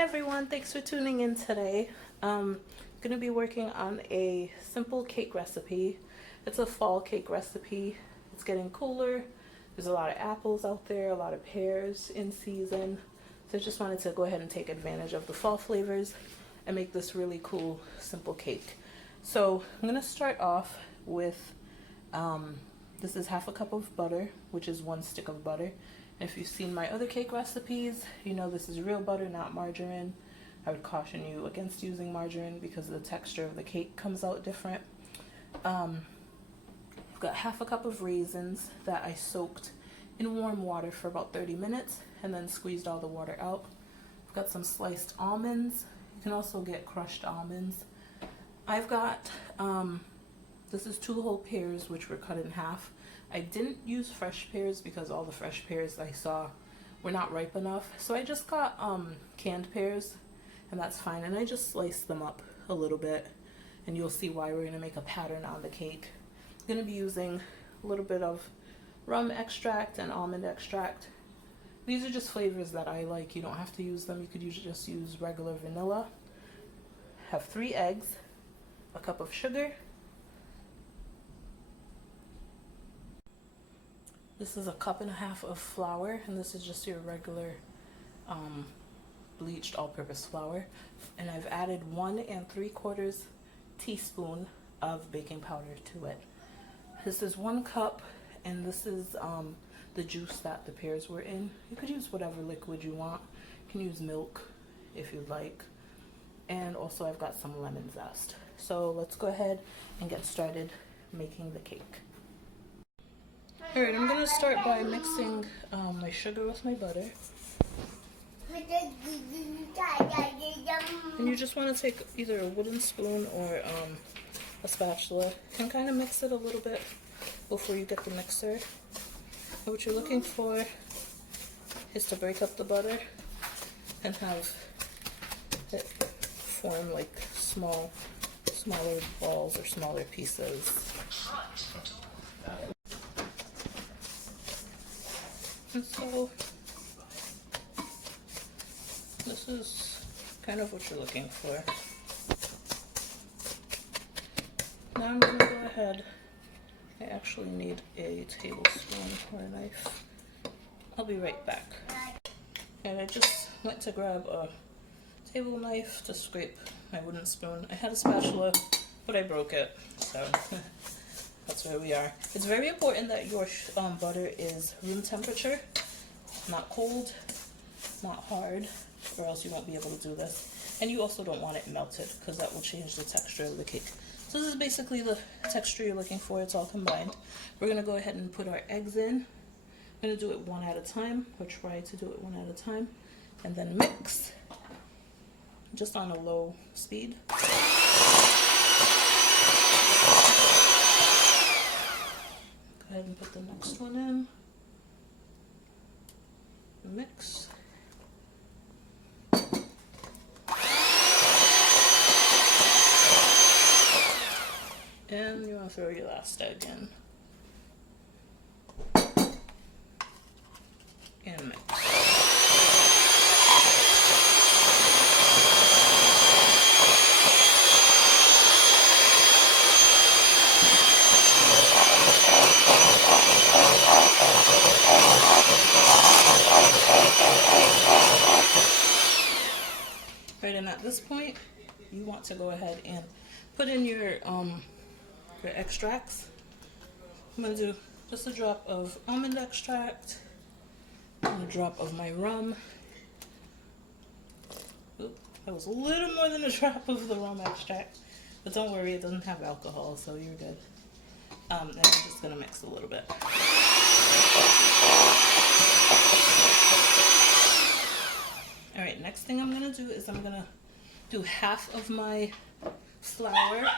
everyone, thanks for tuning in today. I'm going to be working on a simple cake recipe. It's a fall cake recipe. It's getting cooler. There's a lot of apples out there, a lot of pears in season. So I just wanted to go ahead and take advantage of the fall flavors and make this really cool, simple cake. So I'm going to start off with, this is half a cup of butter, which is 1 stick of butter. If you've seen my other cake recipes, you know this is real butter, not margarine. I would caution you against using margarine because the texture of the cake comes out different. I've got half a cup of raisins that I soaked in warm water for about 30 minutes and then squeezed all the water out. I've got some sliced almonds. You can also get crushed almonds. I've got, this is 2 whole pears which were cut in half. I didn't use fresh pears because all the fresh pears I saw were not ripe enough. So I just got canned pears, and that's fine. And I just sliced them up a little bit, and you'll see why. We're gonna make a pattern on the cake. I'm gonna be using a little bit of rum extract and almond extract. These are just flavors that I like. You don't have to use them. You could just use regular vanilla. Have 3 eggs, a cup of sugar. This is a cup and a half of flour, and this is just your regular bleached all-purpose flour. And I've added 1 3/4 teaspoon of baking powder to it. This is 1 cup, and this is the juice that the pears were in. You could use whatever liquid you want. You can use milk if you'd like. And also I've got some lemon zest. So let's go ahead and get started making the cake. Alright, I'm going to start by mixing my sugar with my butter. And you just want to take either a wooden spoon or a spatula and kind of mix it a little bit before you get the mixer. And what you're looking for is to break up the butter and have it form like smaller balls or smaller pieces. And so this is kind of what you're looking for. Now I'm going to go ahead. I actually need a tablespoon or a knife. I'll be right back. And I just went to grab a table knife to scrape my wooden spoon. I had a spatula, but I broke it, so that's where we are. It's very important that your butter is room temperature, not cold, not hard, or else you won't be able to do this. And you also don't want it melted because that will change the texture of the cake. So this is basically the texture you're looking for. It's all combined. We're going to go ahead and put our eggs in. I'm going to do it one at a time, or try to do it one at a time, and then mix just on a low speed. Go ahead and put the next one in. Mix. And you want to throw your last egg in. And mix. Right, and at this point, you want to go ahead and put in your extracts. I'm going to do just a drop of almond extract, and a drop of my rum. Oop, that was a little more than a drop of the rum extract, but don't worry, it doesn't have alcohol, so you're good. And I'm just going to mix a little bit. Alright, next thing I'm going to do is I'm going to do half of my flour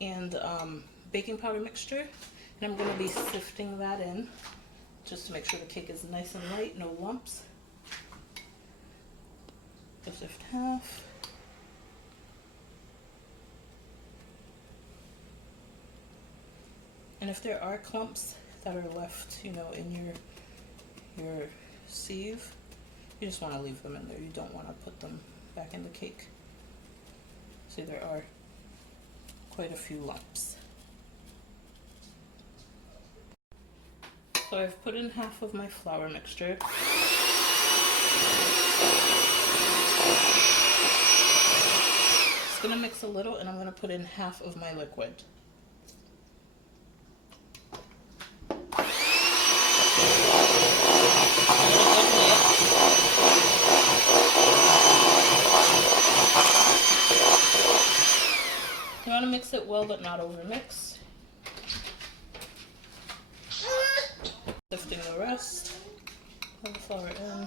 and baking powder mixture, and I'm going to be sifting that in just to make sure the cake is nice and light, no lumps. So sift half. And if there are clumps that are left, you know, in your sieve, You just want to leave them in there. You don't want to put them back in the cake. See, there are quite a few lumps. So I've put in half of my flour mixture. Just gonna mix a little, and I'm gonna put in half of my liquid. You want to mix it well, but not overmix. Sifting the rest of the flour in.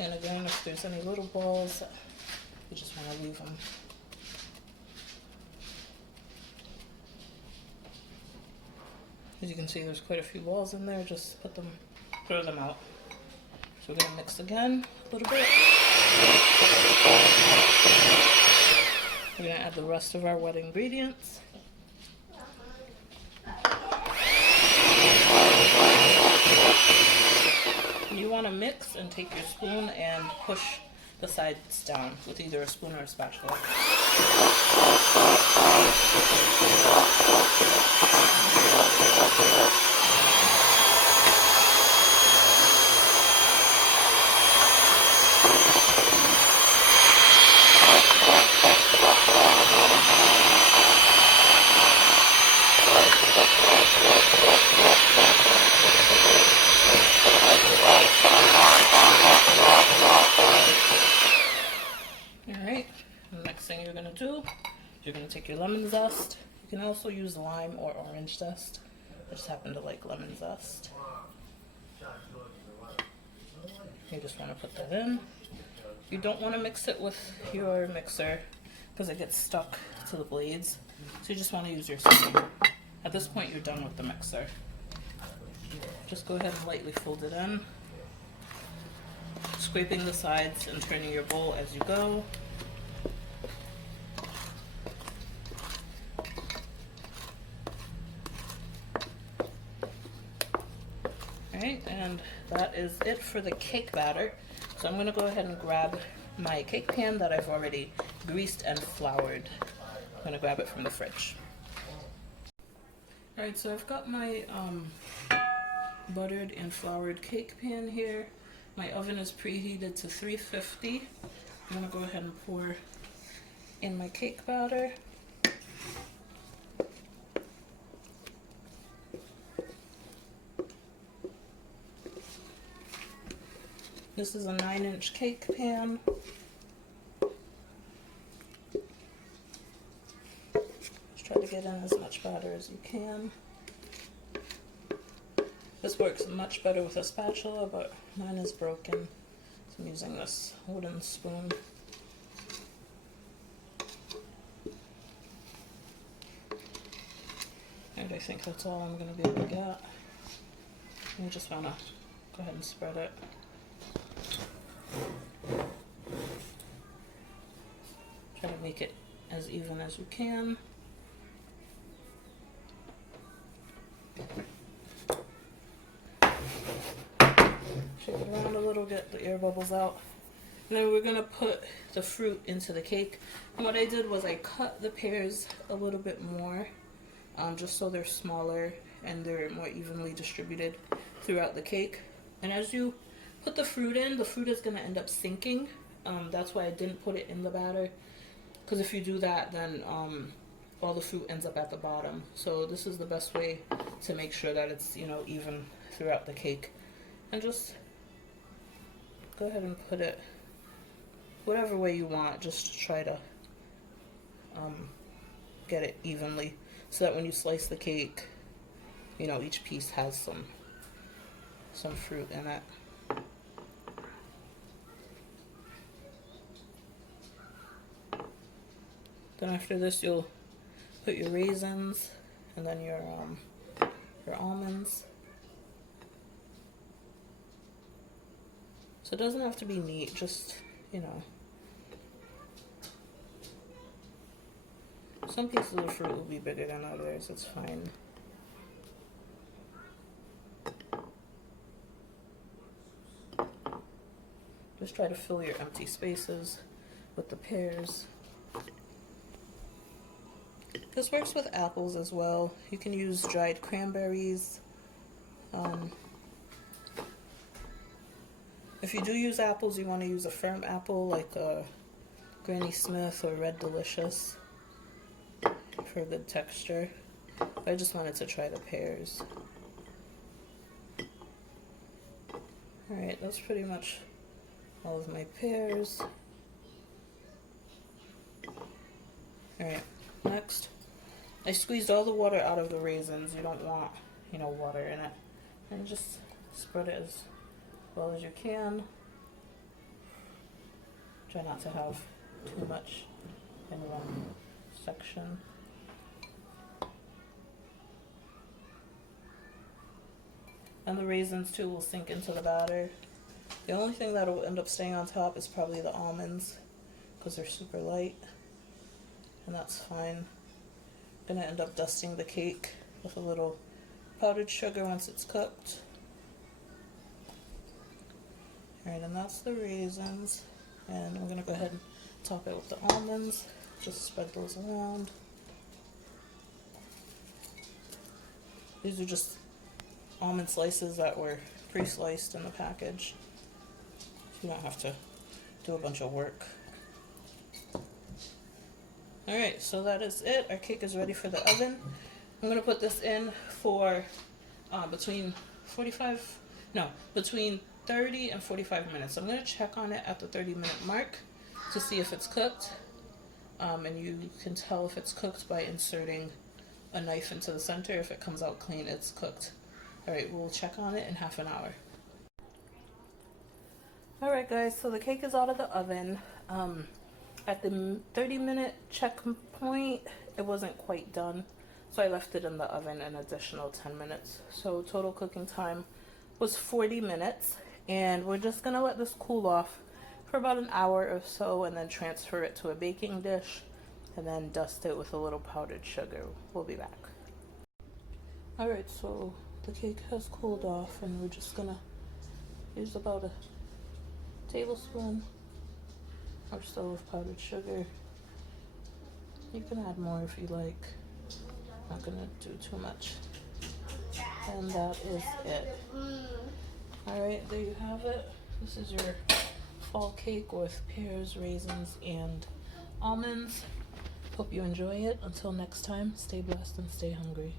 And again, if there's any little balls, you just want to leave them. As you can see, there's quite a few balls in there. Just throw them out. So we're gonna mix again a little bit. We're gonna add the rest of our wet ingredients. You want to mix and take your spoon and push the sides down with either a spoon or a spatula. Alright, the next thing you're going to do, you're going to take your lemon zest. You can also use lime or orange zest. I just happen to like lemon zest. You just want to put that in. You don't want to mix it with your mixer because it gets stuck to the blades. So you just want to use your spoon. At this point, you're done with the mixer. Just go ahead and lightly fold it in, scraping the sides and turning your bowl as you go. Alright, and that is it for the cake batter. So I'm going to go ahead and grab my cake pan that I've already greased and floured. I'm going to grab it from the fridge. Alright, so I've got my buttered and floured cake pan here. My oven is preheated to 350. I'm going to go ahead and pour in my cake batter. This is a 9-inch cake pan. Just try to get in as much batter as you can. This works much better with a spatula, but mine is broken, so I'm using this wooden spoon. And I think that's all I'm going to be able to get. You just want to go ahead and spread it. Try to make it as even as you can. Shake it around a little, get the air bubbles out. And then we're going to put the fruit into the cake. And what I did was I cut the pears a little bit more, just so they're smaller and they're more evenly distributed throughout the cake. And as you put the fruit in, the fruit is going to end up sinking. That's why I didn't put it in the batter. Because if you do that, then all the fruit ends up at the bottom. So this is the best way to make sure that it's, even throughout the cake. And just go ahead and put it whatever way you want, just to try to get it evenly so that when you slice the cake, each piece has some fruit in it. Then after this, you'll put your raisins and then your almonds. So it doesn't have to be neat, just, Some pieces of fruit will be bigger than others, it's fine. Just try to fill your empty spaces with the pears. This works with apples as well. You can use dried cranberries. If you do use apples, you want to use a firm apple like a Granny Smith or Red Delicious for a good texture. I just wanted to try the pears. Alright, that's pretty much all of my pears. Alright, next, I squeezed all the water out of the raisins. You don't want, water in it. And just spread it as well as you can. Try not to have too much in one section. And the raisins too will sink into the batter. The only thing that will end up staying on top is probably the almonds because they're super light, and that's fine. I'm gonna end up dusting the cake with a little powdered sugar once it's cooked. Alright, and that's the raisins. And I'm gonna go ahead and top it with the almonds. Just spread those around. These are just almond slices that were pre-sliced in the package. You don't have to do a bunch of work. Alright, so that is it. Our cake is ready for the oven. I'm going to put this in for between 30 and 45 minutes. I'm going to check on it at the 30-minute mark to see if it's cooked. And you can tell if it's cooked by inserting a knife into the center. If it comes out clean, it's cooked. Alright, we'll check on it in half an hour. Alright guys, so the cake is out of the oven. At the 30-minute check point, it wasn't quite done, so I left it in the oven an additional 10 minutes. So total cooking time was 40 minutes, and we're just going to let this cool off for about an hour or so, and then transfer it to a baking dish, and then dust it with a little powdered sugar. We'll be back. Alright, so the cake has cooled off, and we're just going to use about a tablespoon or so of powdered sugar. You can add more if you like. Not gonna do too much. And that is it. Alright, there you have it. This is your fall cake with pears, raisins, and almonds. Hope you enjoy it. Until next time, stay blessed and stay hungry.